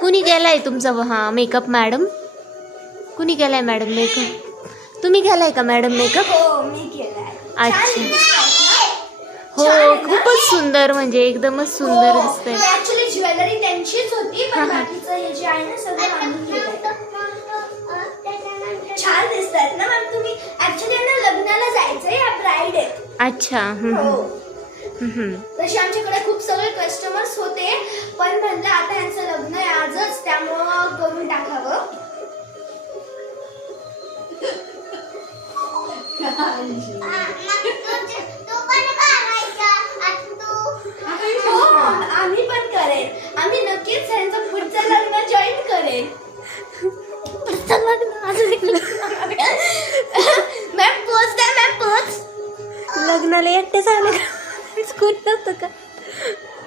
कुणी केलाय तुमचा हा मेकअप मॅडम? कुणी केलाय मॅडम मेकअप? तुम्ही केलाय का मॅडम मेकअप? हो मी केलाय. अच्छा. हो खूपच सुंदर, म्हणजे एकदमच सुंदर दिसतंय. ऍक्च्युली ज्वेलरी त्यांचीच होती, पण बाकीचं हे जे आहे ना सगळं आम्ही केलंय. छान दिसतात ना मॅम तुम्ही. ऍक्च्युली यांना लग्नाला जायचंय, या ब्राईड आहेत. अच्छा. तसे आमच्याकडे खूप सगळे कस्टमर्स होते, पण म्हणलं आता यांचं लग्न आहे आजच, त्यामुळं करून टाकावं.